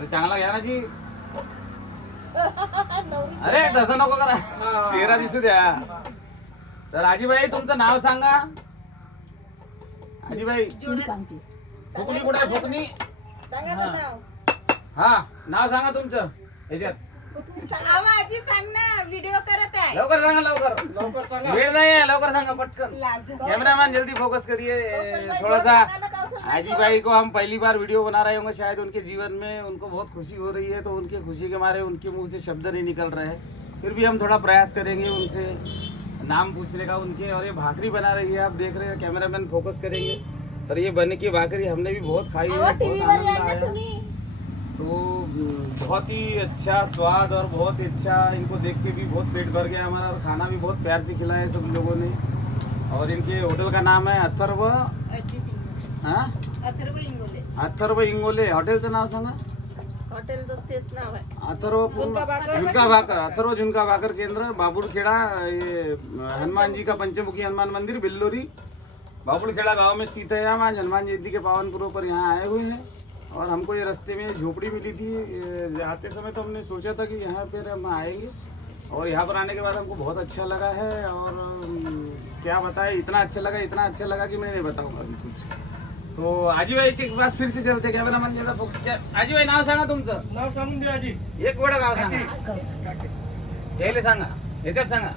अरे चांगला घ्या ना जी. अरे तसं नको करा, चेहरा दिसू द्या. तर आजीबाई तुमचं नाव सांगा. आजीबाई फुकणी कुठे आहे? फुकणी. हा नाव सांगा तुमचं ह्याच्यात. आजी सांग ना, व्हिडिओ करत आहे. लवकर सांगा, लवकर सांगा. वेळ नाही आहे, लवकर सांगा पटकन. कैमरामैन जल्दी फोकस करिए थोड़ा सा. आजी भाई को हम पहली बार वीडियो बना रहे होंगे, शायद उनके जीवन में उनको बहुत खुशी हो रही है, तो उनकी खुशी के मारे उनके मुंह से शब्द नहीं निकल रहे हैं. फिर भी हम थोड़ा प्रयास करेंगे उनसे नाम पूछने का उनके. और ये भाकरी बना रही है, आप देख रहे हैं, कैमरामैन फोकस करेंगे. और ये बन की भाकरी हमने भी बहुत खाई है, बहुत आनंद आया. तो बहुत ही अच्छा स्वाद और बहुत ही अच्छा, इनको देख के भी बहुत पेट भर गया हमारा. और खाना भी बहुत प्यार से खिलाया सब लोगों ने. और इनके होटल का नाम है अथर्व. हाँ अथर्व इंगोले. अथर्व इंगोले. हॉटेलचं नाव सांगा. हॉटेल तेच नाव आहे. अथर्व झुणका भाकर. अथर्व झुणका भाकर केंद्र, बाबुलखेड़ा. ये हनुमान जी का पंचमुखी हनुमान मंदिर बिल्लोरी बाबुलखेड़ा गांव में स्थित है. हम आज हनुमान जयंती के पावन पर्व पर यहाँ आए हुए हैं. और हमको ये रास्ते में झोपड़ी मिली थी जाते समय, तो हमने सोचा था कि यहाँ पर हम आएंगे. और यहाँ पर आने के बाद हमको बहुत अच्छा लगा है. और क्या बताएं, इतना अच्छा लगा कि मैं नहीं बताऊँगा अभी कुछ. तो आजी भाई के पास फिर से चलते. कॅमेरा मन ज्यादा. आजी भाई नाव सांगा तुमचं. नाव सांगून द्या आजी. एक वेळा नाव सांगा. यायला सांगा, याच्यात सांगा.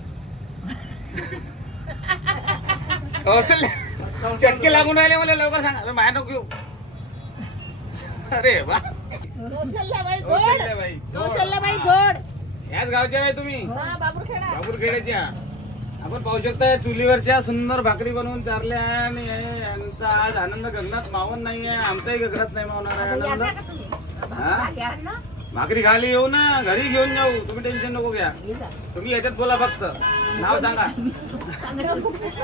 चटके लागून राहिले मला, लवकर सांगा. माया नको घेऊ. अरे वा, कौशल्याबाई कौशल्याबाई जोड. याच गावच्या आहे तुम्ही? बाबुरखेडा. बाबुरखेड्याच्या. आपण पाहू शकता चुलीवरच्या सुंदर भाकरी बनवून चारल्या आहे. आणि यांचा आज आनंद गगनात मावून नाही आहे. आमचाही गगनात नाही मावणार आहे आनंद. हा भाकरी खाली येऊ ना, घरी घेऊन जाऊ. तुम्ही टेन्शन नको घ्या. तुम्ही याच्यात बोला, फक्त नाव सांगा.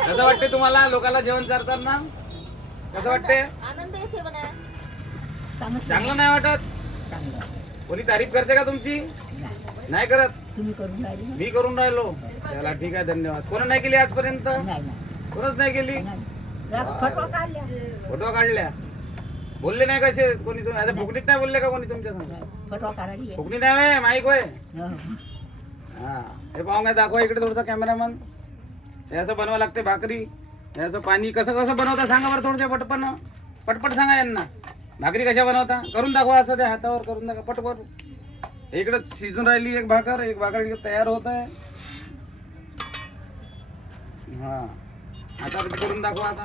कसं वाटते तुम्हाला लोकांना जेवण चारताना? कसं वाटते? आनंद येते म्हणा. चांगलं नाही वाटत? कोणी तारीफ करते का तुमची? नाही करत. मी करून राहिलो. चला ठीक आहे, धन्यवाद. कोण नाही केली आजपर्यंत? कोणच नाही केली. फोटो काढल्या. बोलले नाही कसे कोणी? तुम्ही आता फुकणीत नाही बोलले का कोणी तुमच्या संग? फुकणी नाही माईक होय. हा हे पाहून काय दाखवा इकडे थोडसा कॅमेरामन. हे असं बनवा लागते भाकरी. हे असं पाणी कसं कसं बनवता सांगा बरं थोडंसं पटपट सांगा यांना. भाकरी कशा बनवता करून दाखवा. असं त्या हातावर करून दाखवा पटपट. इकडे शिजून राहिली एक भाकर इकडे तयार होत आहे. हा आता करून दाखवा. आता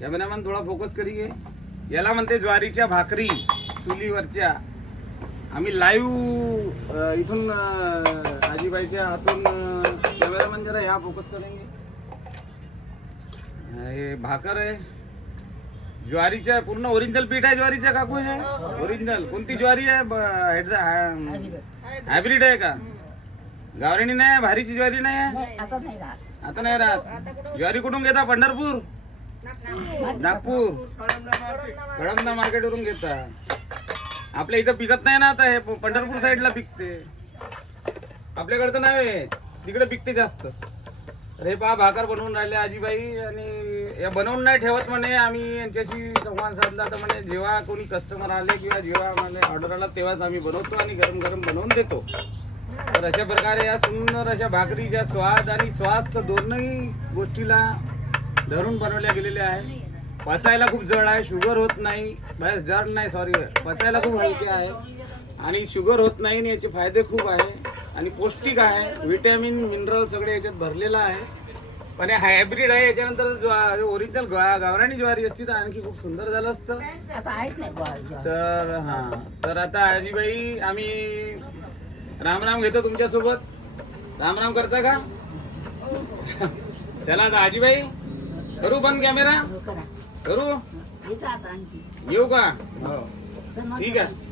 कॅमेरामॅन थोडा फोकस करिये. याला म्हणते ज्वारीच्या भाकरी चुलीवरच्या. आम्ही लाईव्ह इथून आजीबाईच्या हातून. कॅमेरामॅन जरा ह्या फोकस करेंगे. हे भाकर आहे ज्वारीच्या, पूर्ण ओरिजिनल पीठ आहे ज्वारीच्या काकू. आहे ओरिजिनल. कोणती ज्वारी आहे? हायब्रिड आहे का? गावराणी नाही? भारीची ज्वारी नाही आहे? आता नाही राहत. ज्वारी कुठून घेता? पंढरपूर, नागपूर, कळमना मार्केट वरून घेता. आपल्या इथं पिकत नाही ना. आता हे पंढरपूर साईडला पिकते. आपल्याकडचं नाही, तिकडे पिकते जास्त. हे पहा भाकर बनवून राहिले आजीबाई. आणि या बनवून नाही ठेवत म्हणे. आम्ही यांच्याशी संवाद साधला तर म्हणे जेव्हा कोणी कस्टमर आले किंवा जेव्हा म्हणे ऑर्डर आला तेव्हाच आम्ही बनवतो आणि गरम गरम बनवून देतो. तर अशा प्रकारे या सुंदर अशा भाकरीच्या स्वाद आणि स्वास्थ्य दोनही गोष्टीला धरून बनवल्या गेलेल्या आहे. पचायला खूप जड आहे, शुगर होत नाही. बस जड नाही, सॉरी, पचायला खूप हलके आहे आणि शुगर होत नाही. आणि याचे फायदे खूप आहे आणि पौष्टिक आहे. विटॅमिन मिनरल सगळे याच्यात भरलेलं आहे. पण हे हायब्रिड आहे. याच्यानंतर ओरिजिनल गावराणी ज्वारी असती तर आणखी खूप सुंदर झालं असतं. तर हां, तर आता आजीबाई आम्ही राम घेतो तुमच्यासोबत. राम करता का? चला आता आजीबाई करू बंद कॅमेरा. करू येऊ का? हो ठीक आहे.